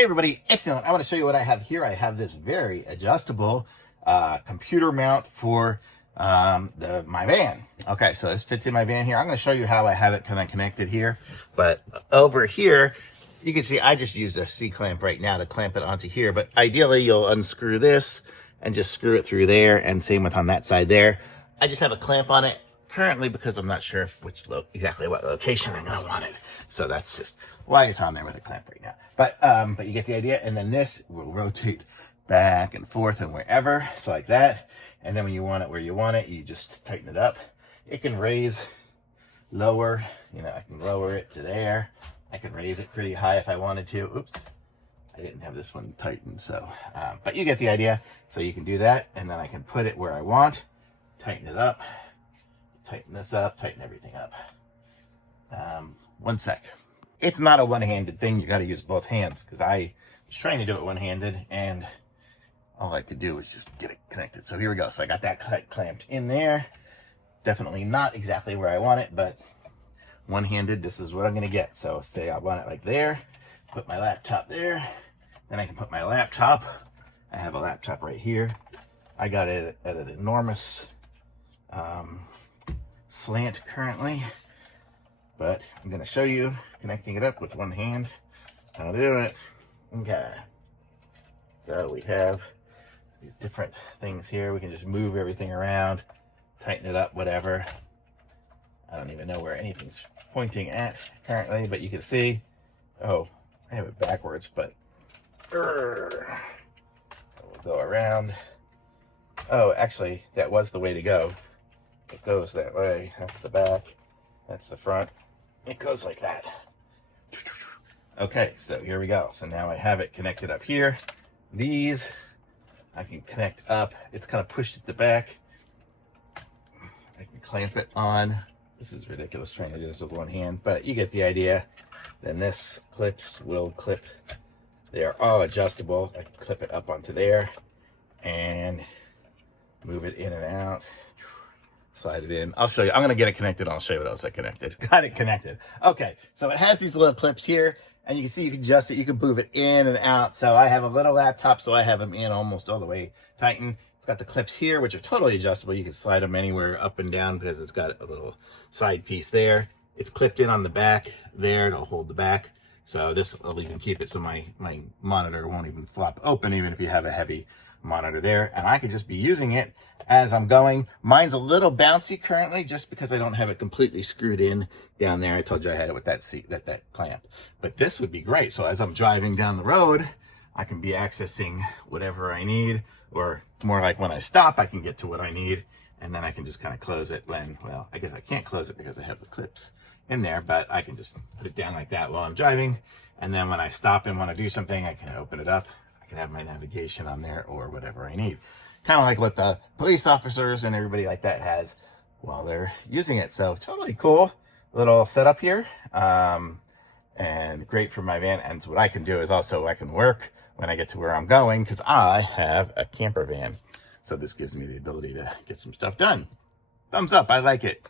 Hey everybody, it's Dylan. I want to show you what I have here. I have this very adjustable computer mount for my van. Okay, so this fits in my van here. I'm going to show you how I have it kind of connected here. But over here, you can see I just used a C-clamp right now to clamp it onto here. But ideally, you'll unscrew this and just screw it through there. And same with on that side there. I just have a clamp on it currently because I'm not sure exactly what location I'm going to want it. So that's just why it's on there with a clamp right now. But you get the idea. And then this will rotate back and forth and wherever. So like that. And then when you want it where you want it, you just tighten it up. It can raise, lower, I can lower it to there. I can raise it pretty high if I wanted to. Oops, I didn't have this one tightened. So, but you get the idea. So you can do that. And then I can put it where I want, tighten it up, tighten this up, tighten everything up. One sec. It's not a one-handed thing. You got to use both hands because I was trying to do it one-handed and all I could do was just get it connected. So here we go. So I got that clamped in there. Definitely not exactly where I want it, but one-handed, this is what I'm going to get. So say I want it like there, put my laptop there, then I can put my laptop. I have a laptop right here. I got it at an enormous slant currently, but I'm going to show you connecting it up with one hand. How to do it. Okay. So we have these different things here. We can just move everything around, tighten it up, whatever. I don't even know where anything's pointing at currently, but you can see, oh, I have it backwards, but we'll go around. Oh, actually, that was the way to go. It goes that way. That's the back. That's the front. It goes like that. Okay, so here we go. So now I have it connected up here. These I can connect up. It's kind of pushed at the back. I can clamp it on. This is ridiculous trying to do this with one hand, but you get the idea. Then this clips will clip. They are all adjustable. I can clip it up onto there and move it in and out. Slide it in. I'll show you. I'm going to get it connected. I'll show you what else I connected. Got it connected. Okay, so it has these little clips here. And you can see you can adjust it. You can move it in and out. So I have a little laptop, so I have them in almost all the way tightened. It's got the clips here, which are totally adjustable. You can slide them anywhere up and down because it's got a little side piece there. It's clipped in on the back there. It'll hold the back. So this will even keep it so my monitor won't even flop open, even if you have a heavy monitor there. And I could just be using it as I'm going. Mine's a little bouncy currently just because I don't have it completely screwed in down there. I told you I had it with that that clamp. But this would be great. So as I'm driving down the road, I can be accessing whatever I need, or more like when I stop, I can get to what I need. And then I can just kind of close it when, well, I guess I can't close it because I have the clips in there, but I can just put it down like that while I'm driving. And then when I stop and want to do something, I can open it up. I can have my navigation on there or whatever I need. Kind of like what the police officers and everybody like that has while they're using it. So totally cool little setup here. And great for my van. And what I can do is also I can work when I get to where I'm going because I have a camper van. So this gives me the ability to get some stuff done. Thumbs up. I like it.